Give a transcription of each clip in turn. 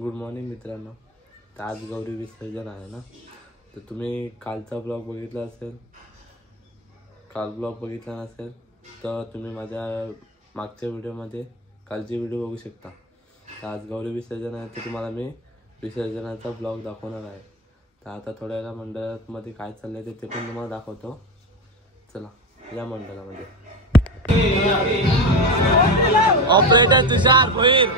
Good morning मित्रांनो. तर आज गौरी विसर्जन आहे ना, तर तुम्ही कालचा ब्लॉग बघितला असेल. काल ब्लॉग बघितला नसेल तर तुम्ही माझ्या मागच्या व्हिडिओमध्ये कालची व्हिडिओ बघू शकता. तर आज गौरी विसर्जन आहे तर तुम्हाला मी विसर्जनाचा ब्लॉग दाखवणार आहे. तर आता थोड्या वेळा मंडळामध्ये काय चाललंय ते पण तुम्हाला दाखवतो. चला या मंडळामध्ये. ऑपरेटर तुषार भोईर.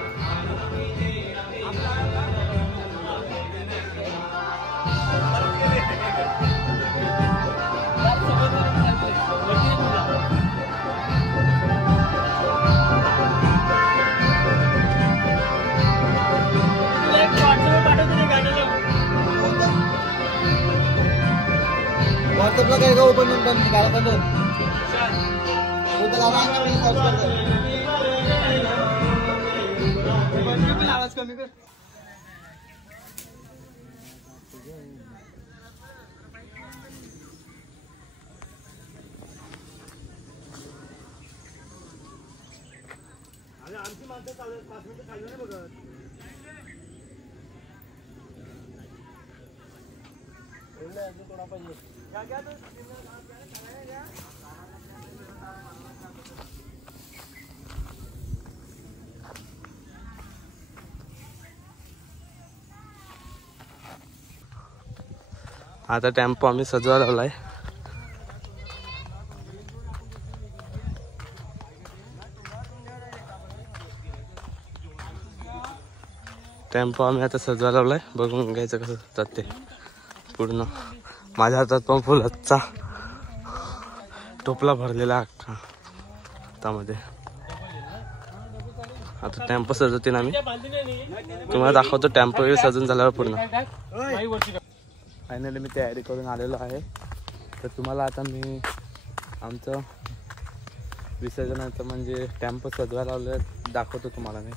व्हॉट्सअपला काय का ओपन नंबर निघाला बंद आवाज कमी कर. आमची माणसं 5 मिनिटं चालू नाही बघत. थोडा पाहिजे. आता टेम्पो आम्ही सजवायला लावलाय. टेम्पो आम्ही आता सजवायला लावलाय. बघून घ्यायचं कसं जाते पूर्ण. माझ्या हातात पण फुलाचा टोपला भरलेला अख्खा त्यामध्ये. आता टेम्पो सजवते ना आम्ही. तुम्हाला दाखवतो टेम्पो सजून झाल्यावर पूर्ण. फायनली मी तयारी करून आलेलो आहे. तर तुम्हाला आता मी आमचं विसर्जनाचं म्हणजे टेम्पो सजवायला लावलं दाखवतो तुम्हाला मी.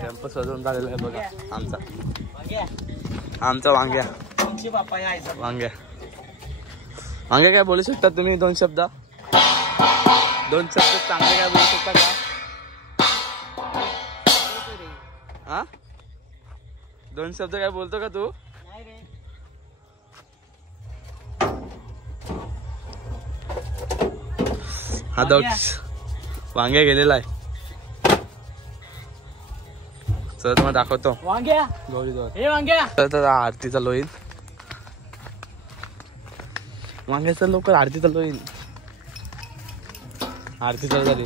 टेम्पो सजवून झालेला आहे बघा आमचा वांग्या. वांग्या वांग्या काय बोलू शकता तुम्ही? 2 शब्द चांगले काय बोलू शकता का? हा 2 शब्द काय बोलतो का तू? हा वांग्या गेलेला आहे. तर तुम्हाला दाखवतो तर आरती चालू होईल. वांग्याचं लवकर आरती चालू होईल. आरती चालू झाली.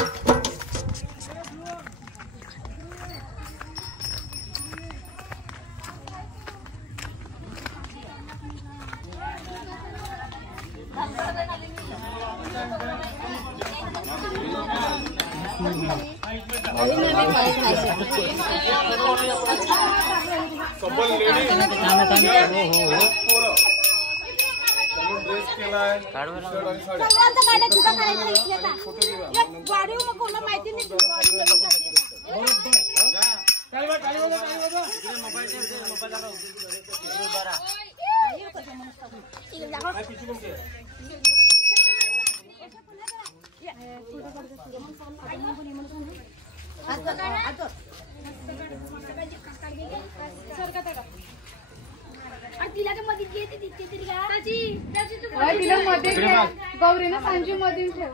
गौरीने सांजी मध्ये ठेव.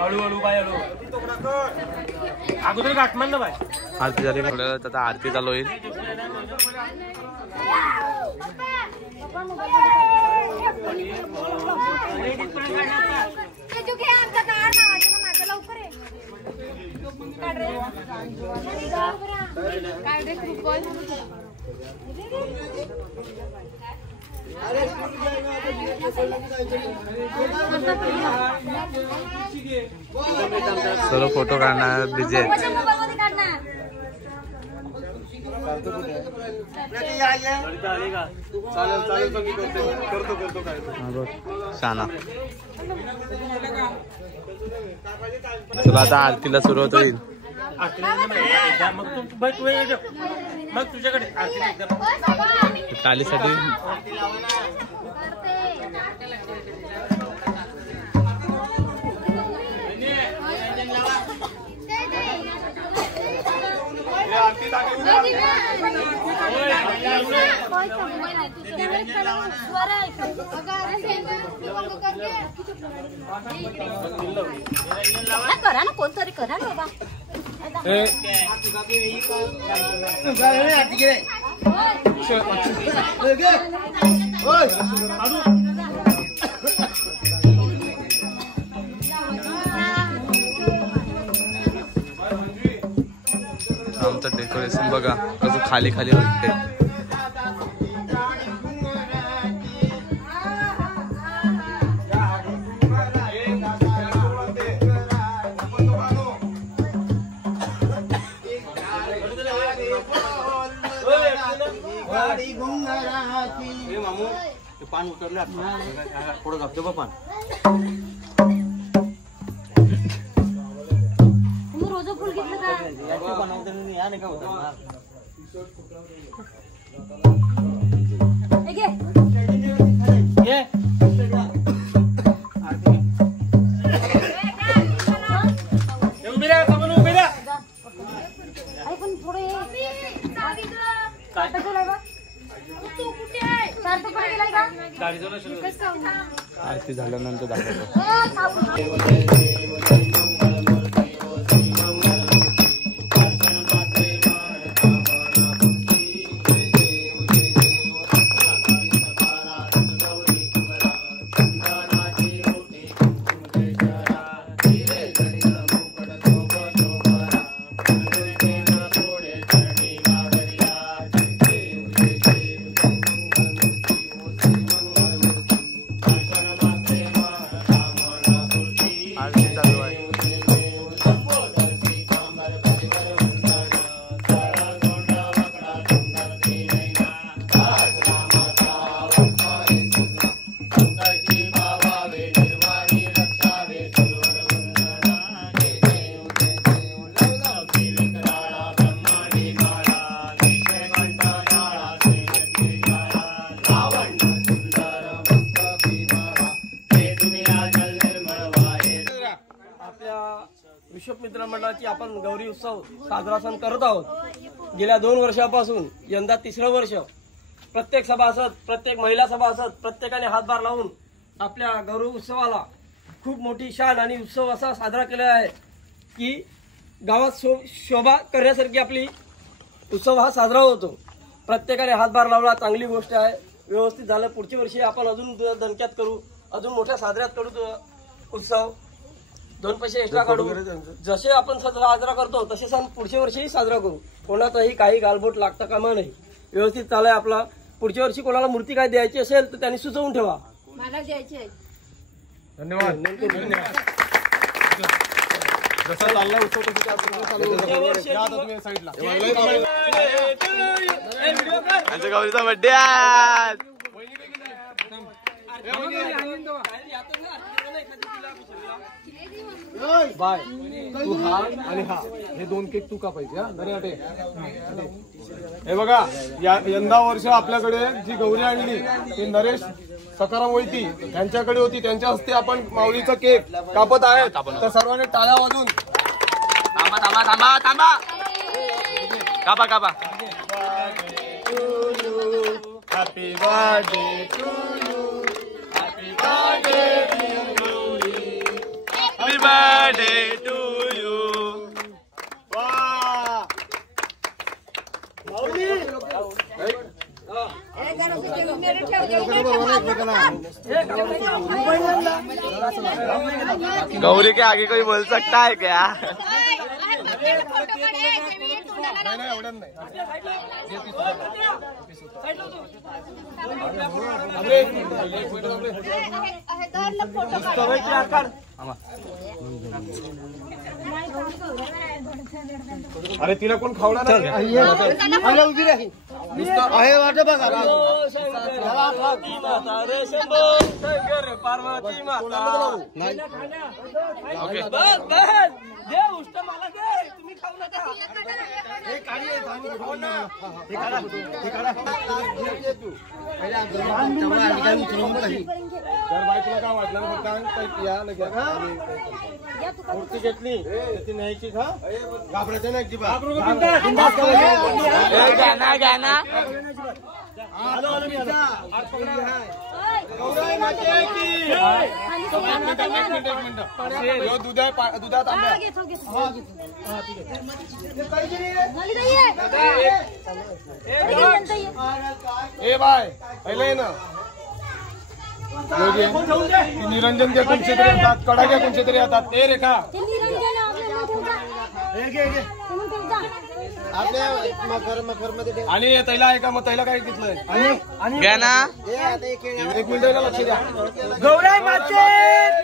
हळूहळू बाय हळू अगोदर गाठमान ना बाय. आरती झाली. आता आरती चालू होईल. सर्व फोटो काढणार बिझी आहेत. शाना तुला आता आरतीला सुरुवात होईल. मग तुझ्याकडे तालीसाठी करा ना कोणतरी करा ना बाबा. आमचं डेकोरेशन बघा कसं खाली खाली वाटते. मामू पान उतरले थोडं धबधबा पान तुम्ही रोज फुल घेतलं का? बनवते या नाही का होत हे घे. अरे पण थोडं हे सार्थक गेलाय का? सार्थक कुठे गेलाय का? आरती झाल्यानंतर दाखवतो. विश्व मित्र मंडळाची आपण गौरी उत्सव साजरा करत आहोत. गेल्या 2 वर्षापासून यंदा 3रं वर्ष. प्रत्येक सभासद, प्रत्येक महिला सभासद प्रत्येकाने हातभार लावून आपल्या गौरी उत्सवाला खूप मोठी शान आणि उत्सव असा साजरा केला आहे की गावात शोभा करण्यासारखी आपली उत्सव हा साजरा होतो. प्रत्येकाने हातभार लावला, चांगली गोष्ट आहे. व्यवस्थित झालं. पुढच्या वर्षी आपण अजून दणक्यात करू, अजून मोठ्या साजऱ्यात करू तो उत्सव. 2 पैसे एक्स्ट्रा काढू. जसे आपण साजरा करतो तसे सण पुढच्या वर्षीही साजरा करू. कोणाचाही काही गालबोट लागता कामा नाही. व्यवस्थित चालाय आपला. पुढच्या वर्षी कोणाला मूर्ती काय द्यायची असेल तर त्यांनी सुचवून ठेवा. मला द्यायची आहे. धन्यवाद. जसा चालला उत्सव तसं आमच्या गौरीचा बड्डे आज. बाय तू हा आणि हा हे 2 केक तू कापायचे. हे बघा यंदा वर्ष आपल्याकडे जी गौरी आणली ती नरेश सकाराम वैती यांच्याकडे होती. त्यांच्या हस्ते आपण माऊलीचा केक कापत आहे. तर सर्वांनी टाळ्या वाजून थांबा थांबा थांबा थांबा. कापा कापा. Happy birthday to you. Happy birthday Happy birthday to you. Gauri के आगे कोई बोल सकता है क्या? अरे तिला कोण खावणार उभी राही आहे वाटत बघा पार्वती माता रे शंभो शंकर पार्वती माता बस बस दे उष्ट मला दे तुम्ही खाऊ नका जर बायकोला काय वाटलं ना फक्त या लगेच मूर्ती घेतली ती न्यायची का घाबरायचं नाही अजिबात दुधात आंबा ए बाय पहिले ना निरंजन के कोणचे तरी येतात कडाक्या कोणचे तरी येतात ते रेखा आपल्या मकर मध्ये आणि तैला आहे का मग तैला काय घेतलंय घ्या ना एक मिनिट लक्ष द्या गौराई माते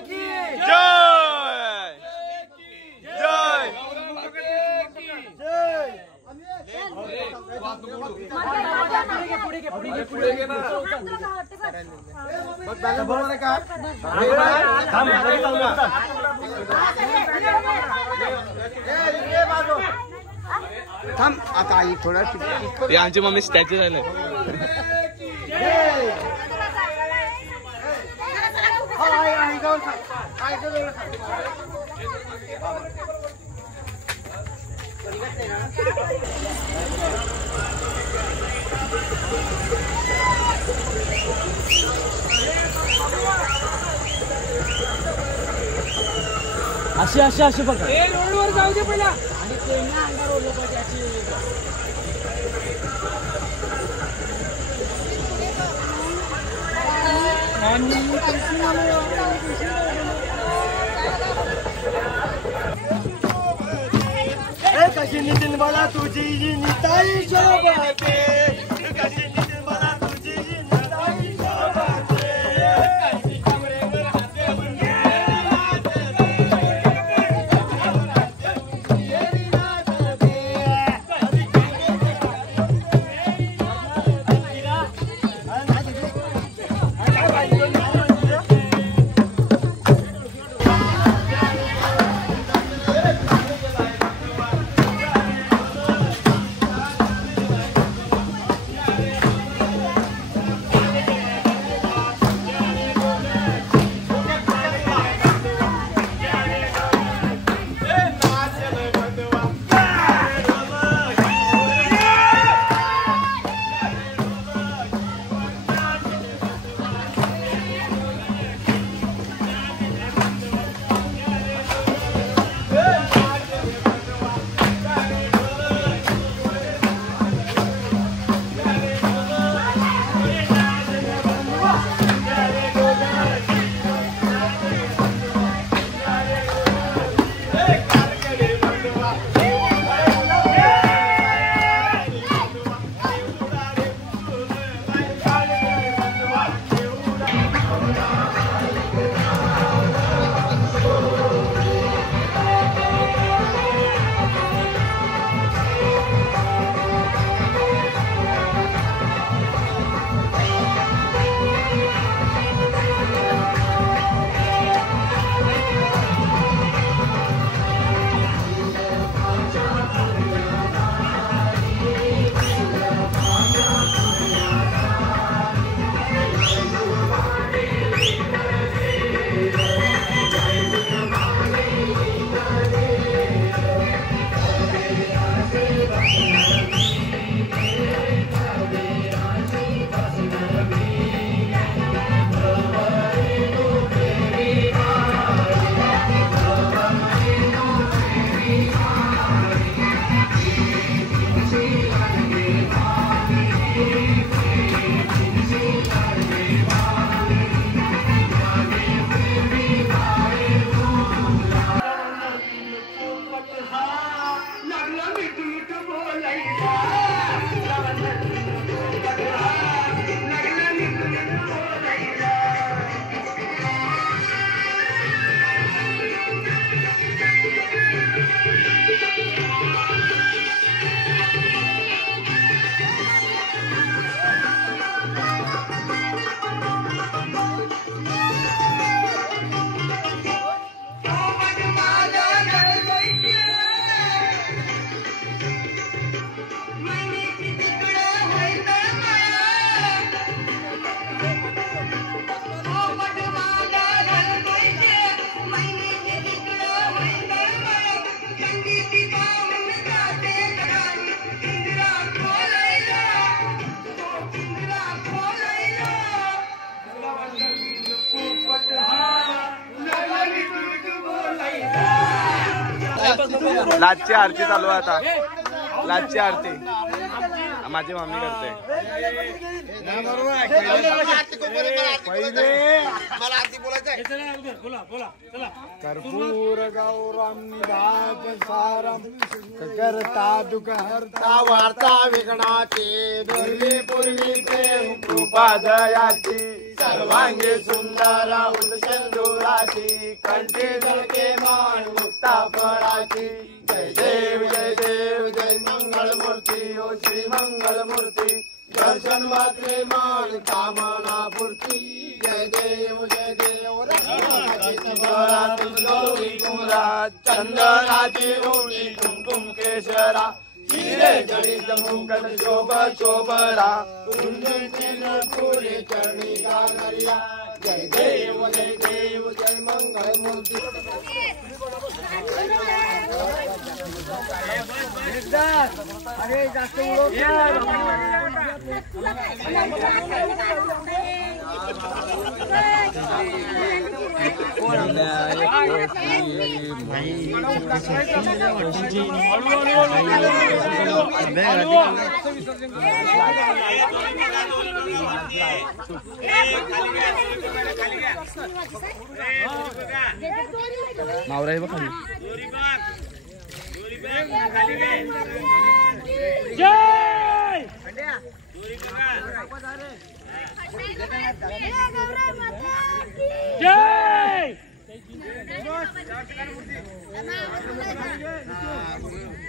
की जय जय पुढे घे ना बरोबर आहे का थांब आता आई थोडा आमची मम्मी स्टॅच्यू झाले अशी अशी अशी बघा रोडवर जाऊ दे पहिला आणि ट्रेनला अंगावर ओढलं पाहिजे अशी कशी नितीन मला तुझी निताई शोभाते कशी नितीन मला तुझी निताई शोभाते लाजची आरती चालू आहे आता. लाजची आरती माझी मम्मी करते. कर्पूर गौरम निभात सारम करता दुःख हरता वार्ता विघ्नाची दुर्वी पूर्वी प्रेम कृपा दयाची सर्वांगी सुंदर उलशंदुराची कंठी झळके मान मुक्ता फळाची. जय देव जय देव जय मंगल मूर्ती ओ श्री मंगल मूर्ती दर्शन मात्रे मान कामना पूर्ती. जय देव जय देव गौरी कुमरा चंदनाची ओढी कुमकुम केशरा हिरे जडित मुकट शोभ शोभरा फुले चरणी गागरिया. जय देव जय मंगल मूर्ती. अरे जास्त मावरा बघ खाली.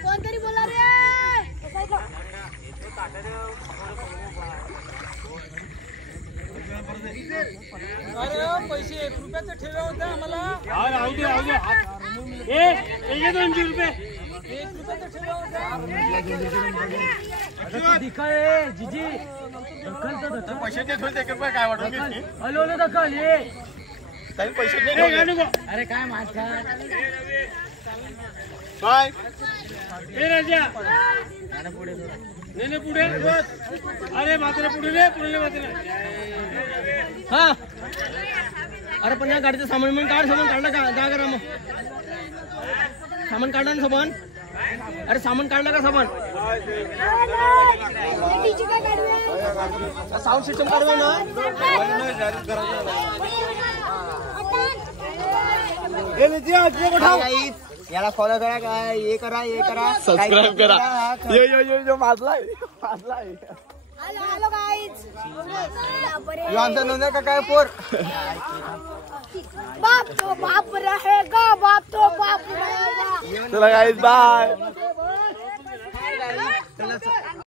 कोणतरी बोला रे. अरे पैसे 1 रुपयाचं ठेवा होतं आम्हाला. राहू दे 200 रुपये 1 रुपयाचं ठेवा होतं. जिजी पैसे काय वाटत हॅलो दखल ये पैसे अरे काय माझा काय राजा पुढे पुढे अरे मात्र पुढे मात्र. हा अरे पण या गाडीचं सामान काढलं का जा करा मग. सामान काढलं ना सामान. अरे सामान काढलं का सामान. साऊंड सिस्टम काढवा ना. याला फॉलो करा काय हे करा सबस्क्राईब करा. यो माझलाय हॅलो गाईज. आमचा नोंद का काय पोर. बाप तो बाप रहेगा बाप तो बाप रहेगा. चला गाईज बाय.